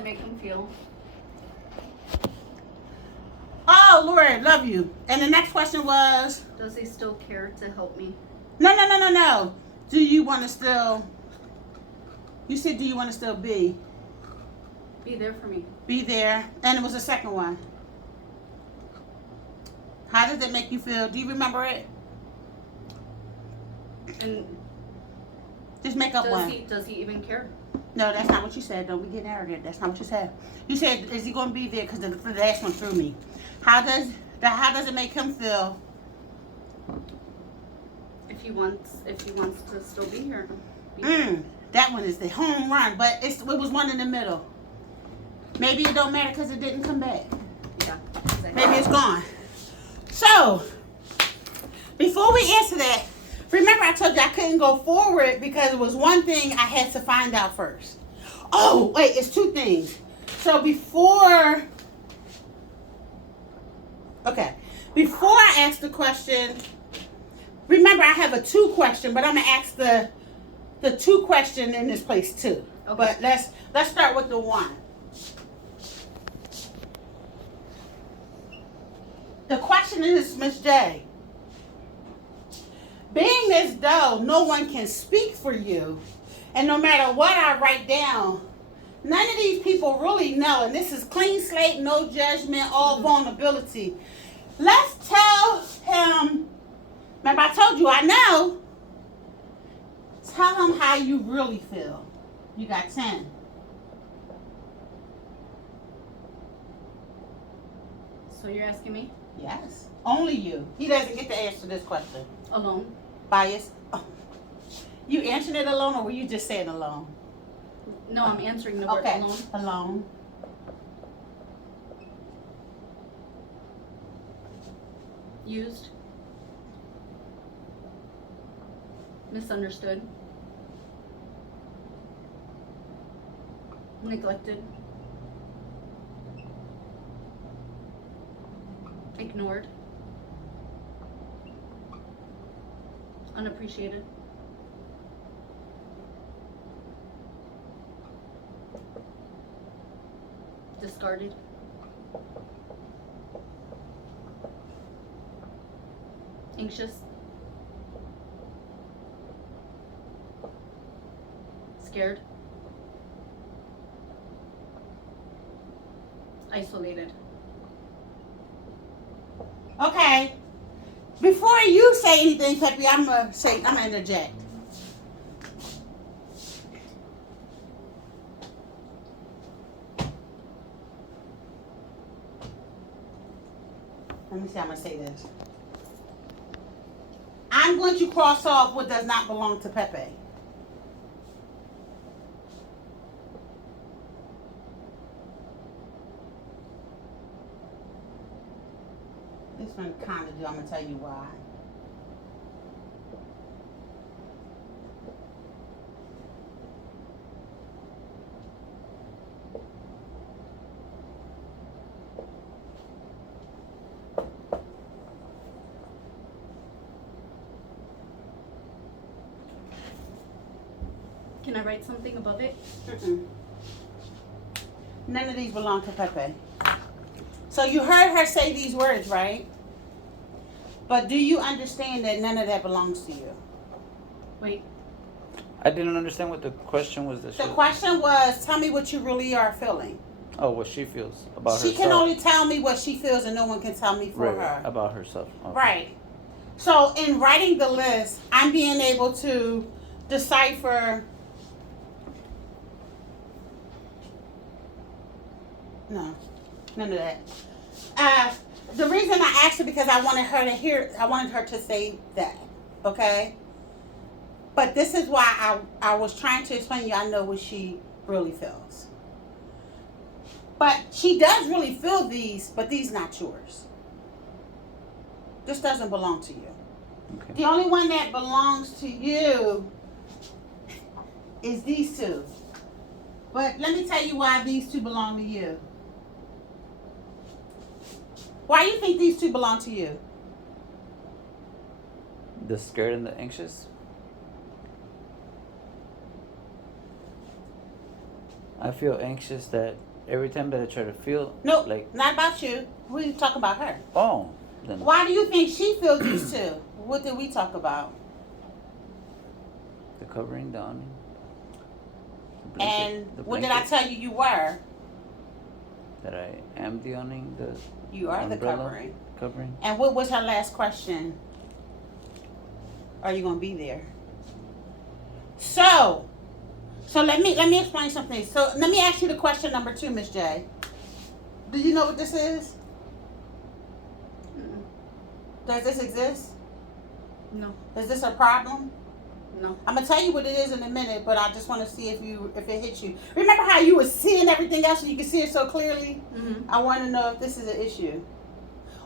that make him feel? Oh, Lord, love you. And the next question was? Does he still care to help me? No. Do you want to still... You said, do you want to still be? Be there for me. Be there. And it was the second one. How does it make you feel? Do you remember it? And just make up one. Does he even care? No, that's not what you said. Don't be getting arrogant. That's not what you said. You said, is he going to be there? Because the last one threw me. How does it make him feel? If he wants to still be here. That one is the home run, but it was one in the middle. Maybe it don't matter because it didn't come back. Yeah, exactly. Maybe it's gone. So, before we answer that, remember I told you I couldn't go forward because it was one thing I had to find out first. Oh, wait, it's two things. So before I ask the question, remember I have a 2 question, but I'm going to ask the 2 question in this place too. Okay. But let's start with the 1. The question is, Miss J, being as though no one can speak for you, and no matter what I write down, none of these people really know, and this is clean slate, no judgment, all vulnerability. Let's tell him, remember I told you I know, tell him how you really feel. You got 10. So you're asking me? Yes. Only you. He doesn't get to answer this question. Alone. Bias. Oh. You answering it alone, or were you just saying alone? No, I'm answering the word alone. Alone. Used. Misunderstood. Neglected. Ignored. Unappreciated. Discarded. Anxious. Scared. Isolated. Okay. Before you say anything, Peppy, I'm gonna interject. Let me see. I'm gonna say this. I'm going to cross off what does not belong to Pepe. This one kind of do. I'm going to tell you why. Can I write something above it? None of these belong to Pepe. So you heard her say these words, right? But do you understand that none of that belongs to you? Wait. I didn't understand what the question was. The question was, tell me what you really are feeling. Oh, what she feels about herself. She can only tell me what she feels, and no one can tell me for her. About herself. Okay. Right. So in writing the list, I'm being able to decipher. No, none of that. The reason I asked her because I wanted her to say that, okay? But this is why I was trying to explain to you, I know what she really feels. But she does really feel these, but these not yours. This doesn't belong to you. Okay. The only one that belongs to you is these 2. But let me tell you why these 2 belong to you. Why do you think these 2 belong to you? The scared and the anxious? I feel anxious that every time that I try to feel, Nope, like, not about you. We talk about her. oh, then Why do you think she feels these two? What did we talk about? the covering, the awning, the blanket, And the what did I blanket, tell you were? that I am the awning, the You are the umbrella covering. covering. And what was her last question? Are you gonna be there? So let me explain something. So let me ask you the question number 2, Miss J. Do you know what this is? Mm-mm. Does this exist? No. Is this a problem? No. I'm gonna tell you what it is in a minute, but I just want to see if it hits you. Remember how you were seeing everything else and you could see it so clearly? Mm-hmm. I want to know if this is an issue,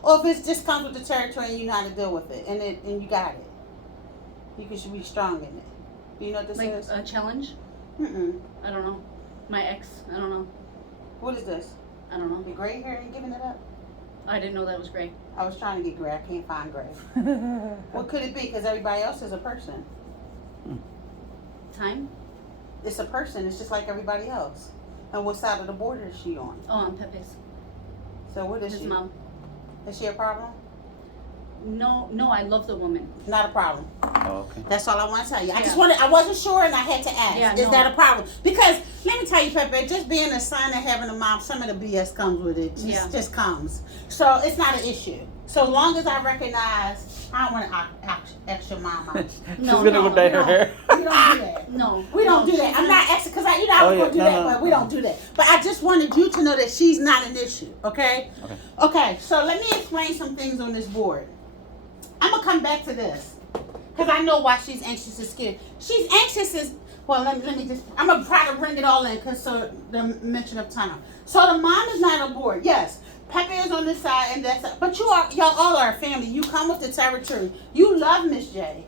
or if it just comes with the territory and you know how to deal with it, and you got it. You should be strong in it. Do you know what this Like is? a challenge? Mm-mm. I don't know. My ex? I don't know. What is this? I don't know. The gray hair and giving it up? I didn't know that was gray. I was trying to get gray. I can't find gray. What could it be? Because everybody else is a person. Time? It's a person. It's just like everybody else. And what side of the border is she on? Oh, I'm Pepe's. So what is His she? mom. Is she a problem? No, I love the woman. Not a problem. Oh, okay. That's all I want to tell you. I just Yeah. I wasn't sure and I had to ask. Yeah, Is no. that a problem? Because let me tell you, Pepe, just being a son and having a mom, some of the BS comes with it. Just comes. So it's not an issue. So long as I recognize, I don't want to ask your mama. She's No, gonna no, go dye we her don't- hair. We don't do that. No. We don't no, do that. she's I'm not asking because I was Oh, going yeah, to do no, that, no. but we don't do that. But I just wanted you to know that she's not an issue, okay? Okay. Okay, so let me explain some things on this board. I'm going to come back to this because I know why she's anxious and scared. She's anxious well, let me just, I'm going to try to bring it all in because the mention of time. So the mom is not on board. Yes, Pepe is on this side and that side. But y'all all are a family. You come with the territory. You love Miss J.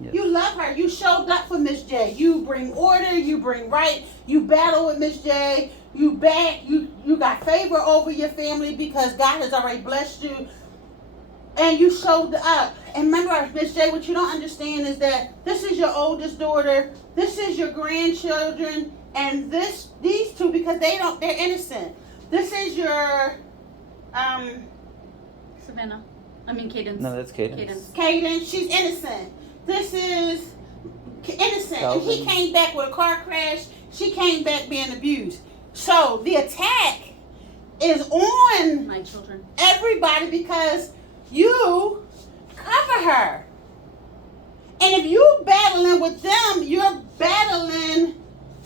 Yes. You love her. You showed up for Miss J. You bring order. You bring right. You battle with Miss J. You got favor over your family because God has already blessed you. And you showed up. And remember, Miss J, what you don't understand is that this is your oldest daughter. This is your grandchildren. And these two, because they're innocent. This is your Savannah. I mean Cadence. No, that's Cadence. Cadence. Caden, she's innocent. This is innocent. And he Calvin. came back with a car crash. She came back being abused. So the attack is on My children. everybody because you cover her. And if you battling with them, you're battling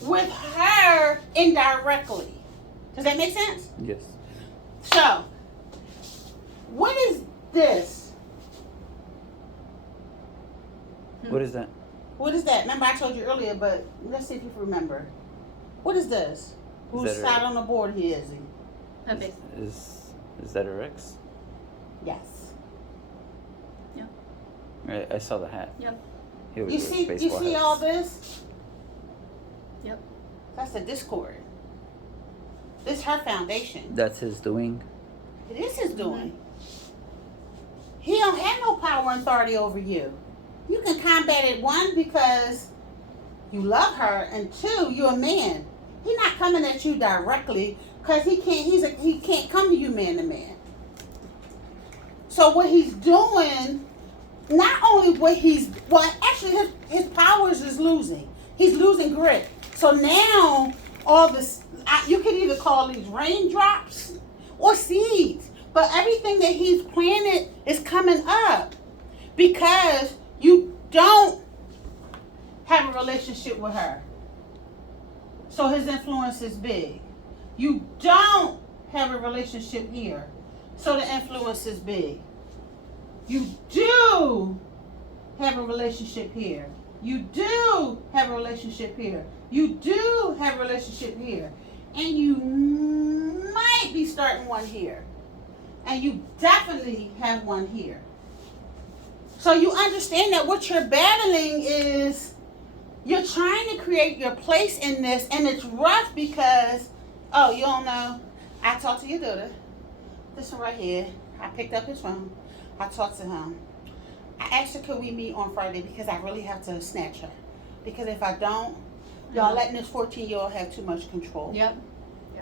with her indirectly. Does that make sense? Yes. So, what is this? What is that? What is that? Remember I told you earlier, but let's see if you remember. What is this? Whose that her- side on the board he is? Pepe. Is that her ex? Yes. I saw the hat. Yep. He was You with see baseball hats. all this? Yep. That's a discord. This is her foundation. That's his doing. It is his doing. He don't have no power and authority over you. You can combat it, one, because you love her, and two, you're a man. He's not coming at you directly because he can't come to you man to man. So what he's doing, not only actually his powers is losing. He's losing grit. So now all this, you could either call these raindrops or seeds. But everything that he's planted is coming up because you don't have a relationship with her. So his influence is big. You don't have a relationship here. So the influence is big. You do have a relationship here. You do have a relationship here. You do have a relationship here. And you might be starting one here. And you definitely have one here. So you understand that what you're battling is you're trying to create your place in this, and it's rough because, oh, you don't know, I talked to your daughter. This one right here. I picked up his phone. I talked to him. I asked her, could we meet on Friday because I really have to snatch her. Because if I don't, y'all letting this 14-year-old have too much control. Yep.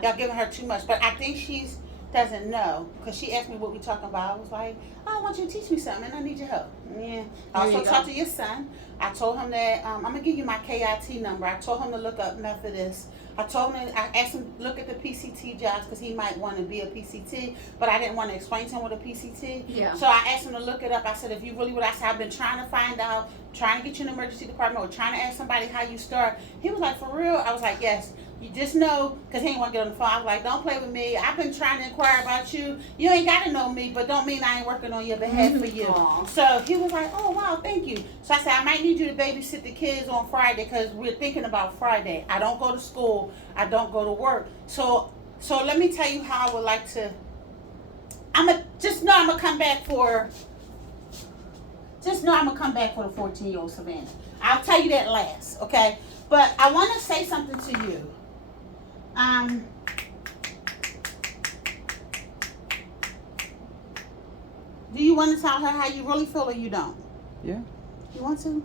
Y'all giving her too much. But I think she's doesn't know because she asked me what we talking about. I was like, oh, I want you to teach me something and I need your help. Yeah. I There also you talked go. to your son. I told him that I'm gonna give you my KIT number. I told him to look up Methodist. I told him I asked him to look at the PCT jobs because he might want to be a PCT, but I didn't want to explain to him what a PCT. Yeah. So I asked him to look it up. I said, if you really would, I said, I've been trying to find out, trying to get you in the emergency department, or trying to ask somebody how you start. He was like, for real? I was like, yes. You just know, because he didn't want to get on the phone. I was like, don't play with me. I've been trying to inquire about you. You ain't got to know me, but don't mean I ain't working on your behalf for you. Aww. So he was like, oh, wow, thank you. So I said, I might need you to babysit the kids on Friday because we're thinking about Friday. I don't go to school. I don't go to work. So let me tell you how I would like to. I'm going to come back for. Just know I'm going to come back for the 14-year-old Savannah. I'll tell you that last, okay? But I want to say something to you. Do you want to tell her how you really feel or you don't? Yeah. You want to?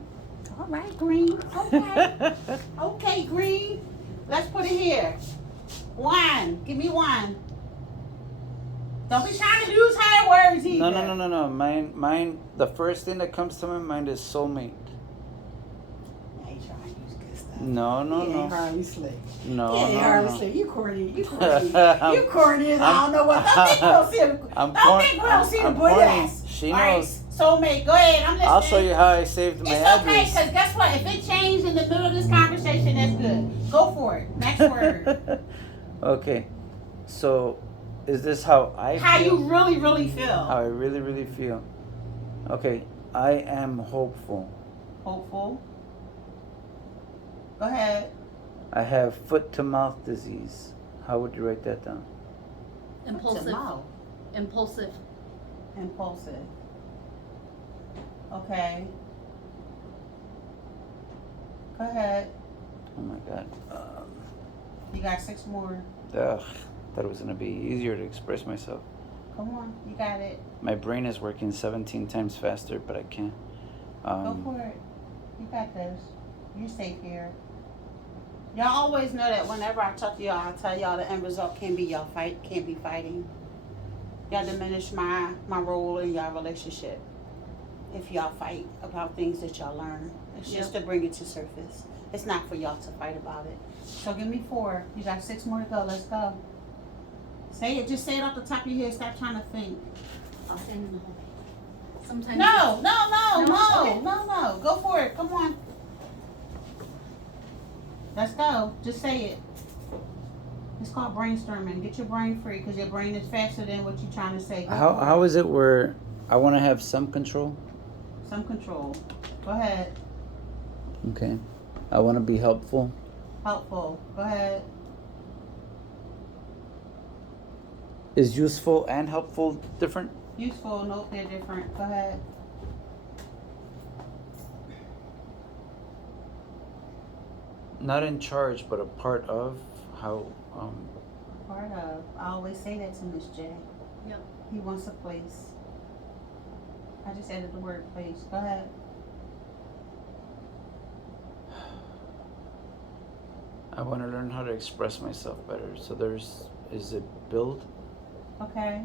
All right, Green. Okay. Okay, Green. Let's put it here. One. Give me one. Don't be trying to use her words either. No. Mine. The first thing that comes to my mind is soulmate. Now you trying to use good stuff. No. ain't hardly slick. No. You corny. You corny as I don't know what. Don't think we'll see the boy corny. ass. She All right, knows. soulmate, go ahead. I'm listening. I'll show you how I saved my It's okay, address. because guess what? If it changed in the middle of this conversation, that's good. Go for it. Next word. Okay. So, is this how I How feel? you really, really feel. How I really, really feel. Okay. I am hopeful. Hopeful. Go ahead. I have foot to mouth disease. How would you write that down? Impulsive. Mouth. Impulsive. Impulsive. Okay. Go ahead. Oh my God. You got 6 more. Ugh. Thought it was gonna be easier to express myself. Come on. You got it. My brain is working 17 times faster, but I can't. Go for it. You got this. You're safe here. Y'all always know that whenever I talk to y'all, I tell y'all the end result can't be fighting. Y'all diminish my role in y'all relationship if y'all fight about things that y'all learn. It's just to bring it to surface. It's not for y'all to fight about it. So give me 4. You got 6 more to go. Let's go. Say it. Just say it off the top of your head. Stop trying to think. I'll say it in the whole. Sometimes. No. Okay. Go for it. Come on. Let's go. Just say it. It's called brainstorming. Get your brain free because your brain is faster than what you're trying to say. Go for How is it where I want to have some control? Some control. Go ahead. Okay. I want to be helpful. Helpful. Go ahead. Is useful and helpful different? Useful. Nope, they're different. Go ahead. Not in charge, but a part of how. Part of. I always say that to Miss J. Yep. He wants a place. I just added the word place. Go ahead. I want to learn how to express myself better. So is it build? Okay.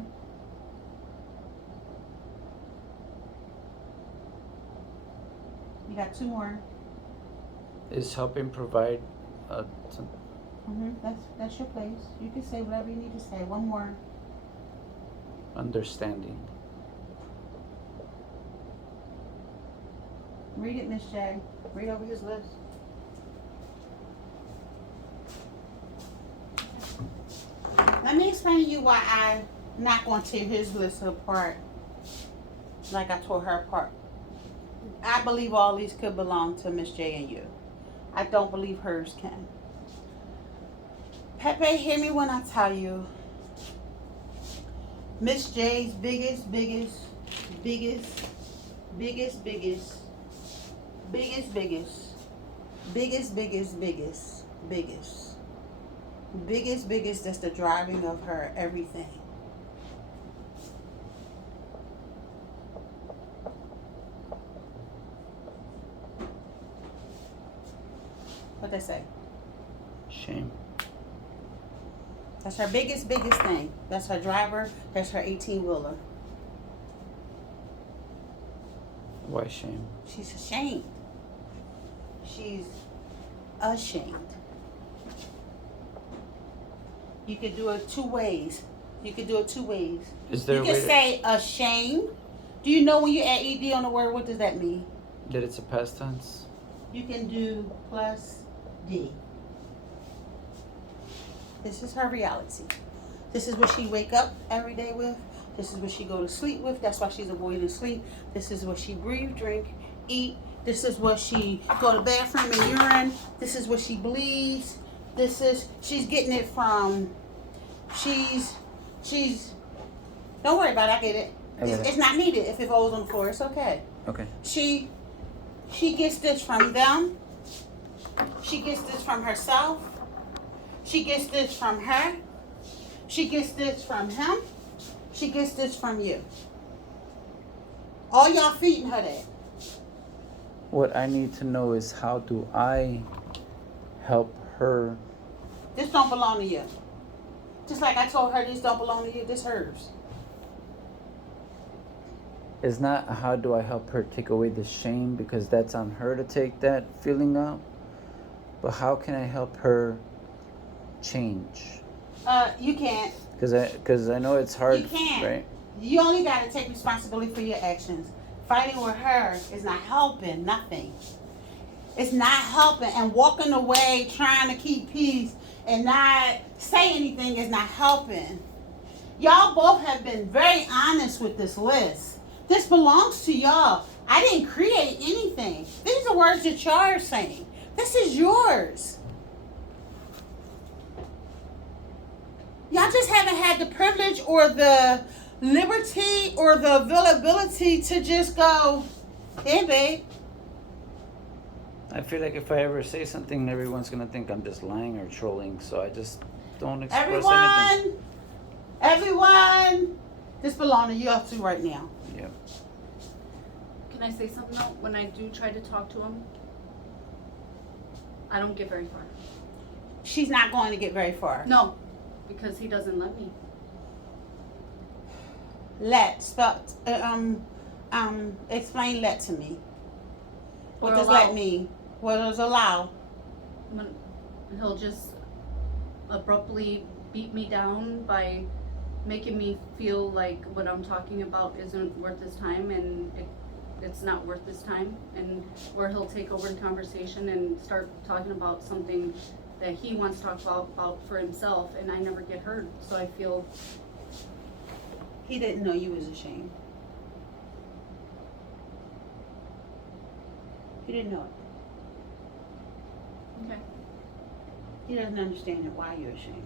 You got 2 more. Is helping provide some, That's your place. You can say whatever you need to say. 1 more. understanding. Read it, Miss J. Read over his list. Let me explain to you why I'm not going to tear his list apart like I tore her apart. I believe all these could belong to Miss J and you. I don't believe hers can. Pepe, hear me when I tell you. Miss J's biggest that's the driving of her everything. What they say? Shame. That's her biggest thing. That's her driver. That's her 18-wheeler. Why shame? She's ashamed. She's ashamed. You could do it 2 ways. Is there You a can way say ashamed. Do you know when you add ed on the word, what does that mean? that it's a past tense? You can do plus D. This is her reality. This is what she wake up every day with. This is what she go to sleep with. That's why she's avoiding sleep. This is what she breathe, drink, eat. This is what she go to the bathroom and urine. This is what she believes. She's getting it from, she's, don't worry about it, I get it. It's not needed if it falls on the floor, it's okay. Okay. She gets this from them. She gets this from herself. She gets this from her. She gets this from him. She gets this from you. All y'all feeding her that. What I need to know is how do I help her? This don't belong to you. Just like I told her this don't belong to you, this hers. It's not how do I help her take away the shame, because that's on her to take that feeling out. But how can I help her change? You can't. Because I know it's hard. You can't. Right? You only got to take responsibility for your actions. Fighting with her is not helping nothing. It's not helping, and walking away trying to keep peace and not say anything is not helping. Y'all both have been very honest with this list. This belongs to y'all. I didn't create anything. These are words that y'all are saying. This is yours. Y'all just haven't had the privilege or the liberty or the availability to just go, hey, babe. I feel like if I ever say something, everyone's going to think I'm just lying or trolling. So I just don't express anything. Everyone, this belongs to you all two right now. Yeah. Can I say something though? When I do try to talk to him, I don't get very far. She's not going to get very far. No, because he doesn't let me. Explain let to me. What Or does allow. let mean? What does allow? When he'll just abruptly beat me down by making me feel like what I'm talking about isn't worth his time, and it's not worth his time, and or he'll take over the conversation and start talking about something that he wants to talk about for himself, and I never get heard. So I feel He didn't know you was ashamed. He didn't know it. okay. He doesn't understand why you're ashamed.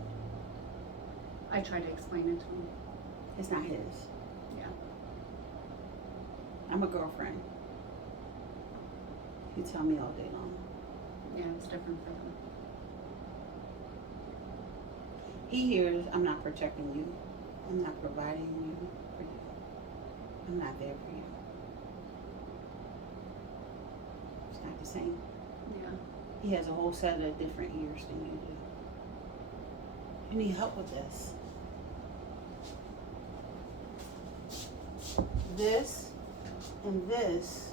I try to explain it to him. It's not his. Yeah. I'm a girlfriend. You tell me all day long. Yeah, it's different for him. He hears I'm not protecting you. I'm not providing you for you. I'm not there for you. It's not the same. Yeah. He has a whole set of different ears than you do. You need help with this. This and this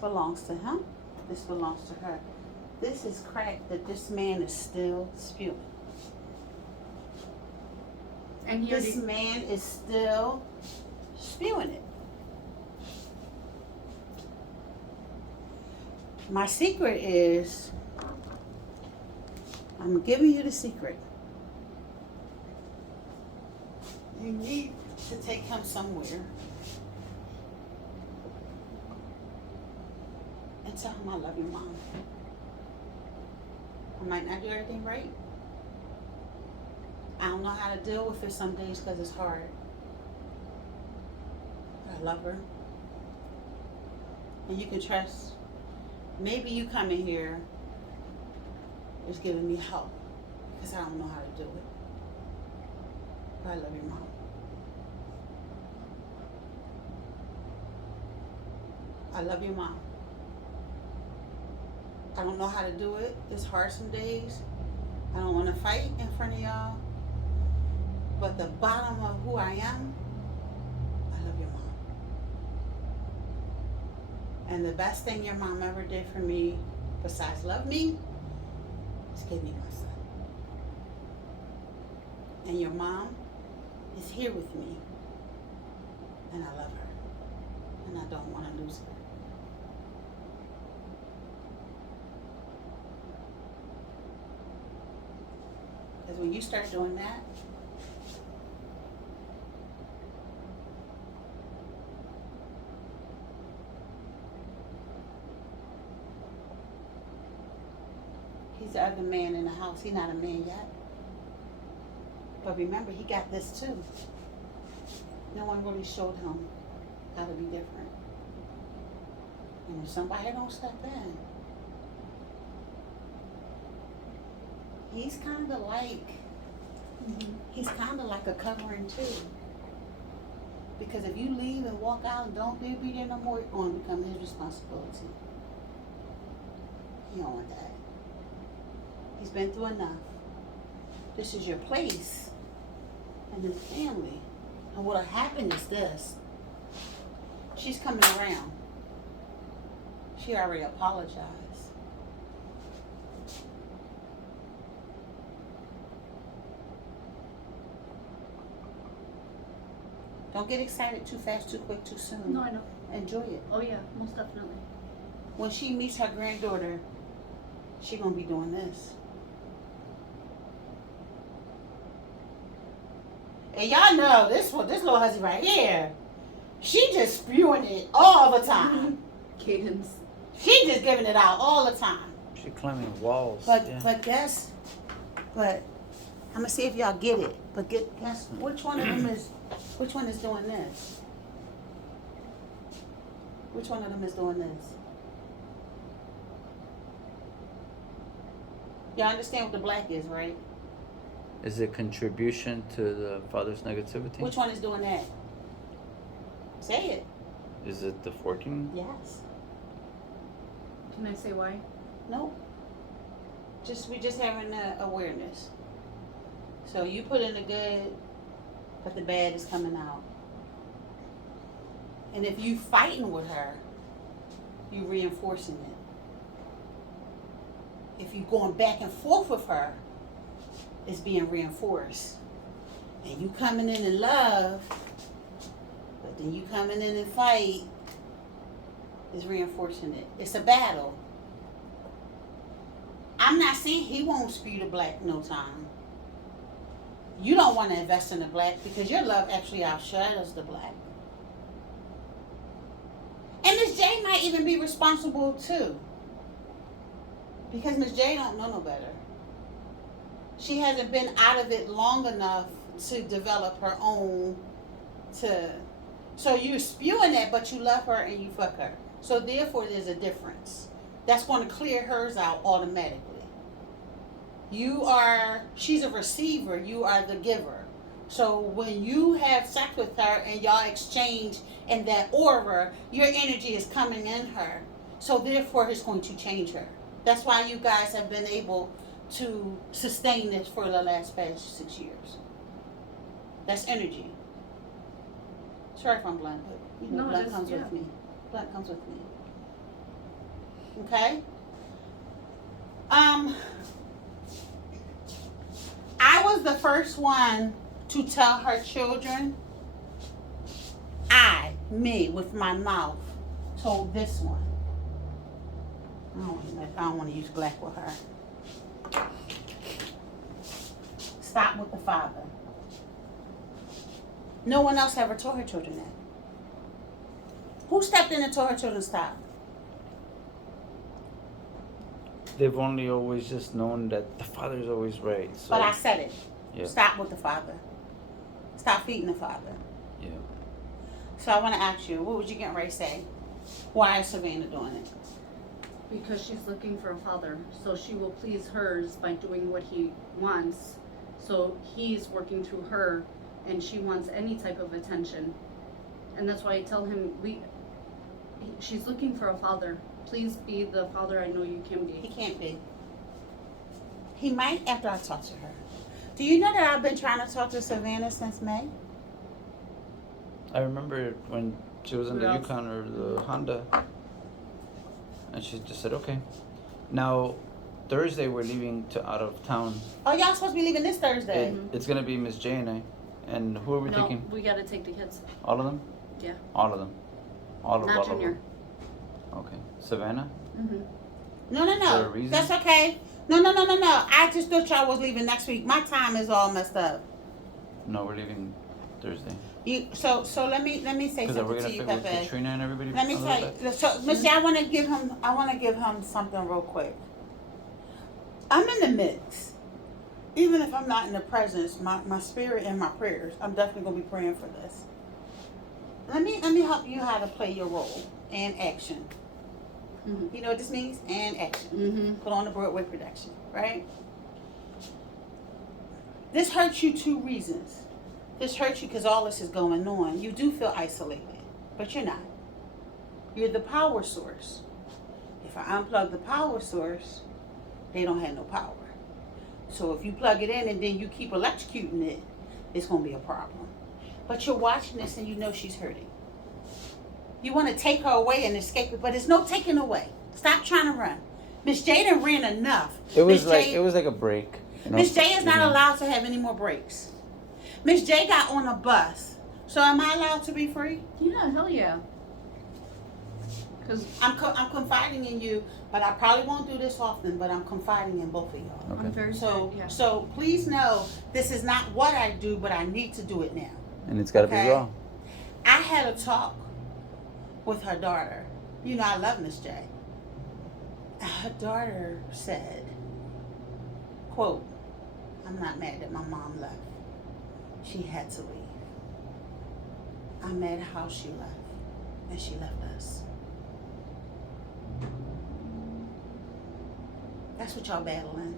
belongs to him. This belongs to her. This is crack that this man is still spewing. And he This already, man is still spewing it. My secret is, I'm giving you the secret. You need to take him somewhere and tell him I love your mom. I might not do everything right. I don't know how to deal with it some days because it's hard. But I love her. And you can trust. Maybe you coming here is giving me help because I don't know how to do it. But I love your mom. I love your mom. I don't know how to do it. It's hard some days. I don't want to fight in front of y'all. But the bottom of who I am, I love your mom. And the best thing your mom ever did for me, besides love me, is give me my son. And your mom is here with me. And I love her. And I don't want to lose her. Because when you start doing that, he's the other man in the house. He's not a man yet. But remember, he got this too. No one really showed him how to be different. And if somebody don't step in, he's kind of like, he's kind of like a covering too. Because if you leave and walk out and don't be there no more, it's going to become his responsibility. He don't want that. He's been through enough. This is your place and his family. And what'll happen is this. She's coming around. She already apologized. Don't get excited too fast, too quick, too soon. No, I know. Enjoy it. Oh yeah, most definitely. When she meets her granddaughter, she gonna be doing this. And y'all know this little hussy right here, she just spewing it all the time. Cadence. She just giving it out all the time. She climbing walls. But yeah. but I'm gonna see if y'all get it. But guess which one is doing this? Which one of them is doing this? Y'all understand what the black is, right? Is it contribution to the father's negativity? Which one is doing that? Say it. Is it the forking? Yes. Can I say why? No. We just having awareness. So you put in the good, but the bad is coming out. And if you fighting with her, you reinforcing it. If you going back and forth with her, it's being reinforced. And you coming in love, but then you coming in and fight, is reinforcing it. It's a battle. I'm not saying he won't spew the black no time. You don't want to invest in the black because your love actually outshadows the black. And Miss J might even be responsible too. Because Miss J don't know no better. She hasn't been out of it long enough to develop her own so you're spewing that, but you love her and you fuck her. So therefore there's a difference. That's going to clear hers out automatically. She's a receiver, you are the giver. So when you have sex with her and y'all exchange in that aura, your energy is coming in her. So therefore it's going to change her. That's why you guys have been able to sustain this for the past 6 years. That's energy. Sorry if I'm blunt, but blunt comes with me. Blunt comes with me. Okay? I was the first one to tell her children, me, with my mouth, told this one. I don't want to use black with her. Stop with the father. No one else ever told her children that. Who stepped in and told her children stop? They've only always just known that the father's always right. So. But I said it. Yeah. Stop with the father. Stop feeding the father. Yeah. So I want to ask you, what would you get ready to say? Why is Savannah doing it? Because she's looking for a father, so she will please hers by doing what he wants. So he's working through her, and she wants any type of attention. And that's why I tell him, she's looking for a father. Please be the father I know you can be. He can't be. He might after I talk to her. Do you know that I've been trying to talk to Savannah since May? I remember when she was in the Yeah. Yukon or the Honda, and she just said, okay. Now, Thursday we're leaving to out of town. Oh, y'all supposed to be leaving this Thursday. It's gonna be Miss J and I. And who are we No, taking? we gotta take the kids. All of them? Yeah. All of them. All of Not all Junior. of them. Okay. Savannah? Mm-hmm. No, no, Is there a no. reason? That's okay. No. I just thought y'all was leaving next week. My time is all messed up. No, we're leaving Thursday. So let me say Because we're something gonna to you, fit with Pepe. Katrina and everybody. Let me a little tell bit. you. So, Missy, I want to give him something real quick. I'm in the mix. Even if I'm not in the presence, my spirit and my prayers, I'm definitely gonna be praying for this. Let me help you how to play your role and action. Mm-hmm. You know what this means? And action. Mm-hmm. Put on the Broadway production, right? This hurts you 2 reasons. This hurts you because all this is going on. You do feel isolated, but you're not. You're the power source. If I unplug the power source, they don't have no power. So if you plug it in and then you keep electrocuting it, it's going to be a problem. But you're watching this and you know she's hurting. You want to take her away and escape it, but there's no taking away. Stop trying to run. Miss J done ran enough. It was Miss like J- it was like a break. You know? Miss J is not Mhm. allowed to have any more breaks. Miss J got on a bus. So am I allowed to be free? Yeah, hell yeah. Because I'm confiding in you, but I probably won't do this often, but I'm confiding in both of y'all. I'm Okay. very So, yeah. so please know this is not what I do, but I need to do it now. And it's gotta Okay. be raw. I had a talk with her daughter. You know I love Miss J. Her daughter said, quote, "I'm not mad that my mom left. She had to leave. I'm mad how she left. And she left us." That's what y'all battling.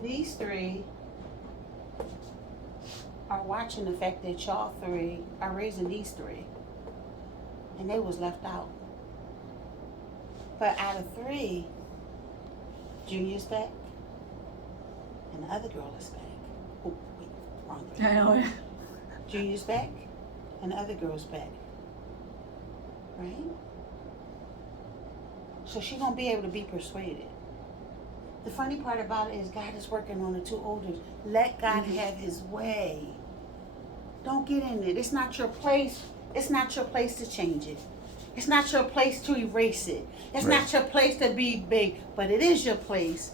These 3 are watching the fact that y'all 3 are raising these 3. And they was left out. But out of 3, Junior's back. And the other girl is back. Oh, wait, wrong 3. I know. Junior's back. And the other girl's back. Right? So she gonna be able to be persuaded. The funny part about it is God is working on the 2 older. Let God have his way. Don't get in it. It's not your place. It's not your place to change it. It's not your place to erase it. It's Right. not your place to be big, but it is your place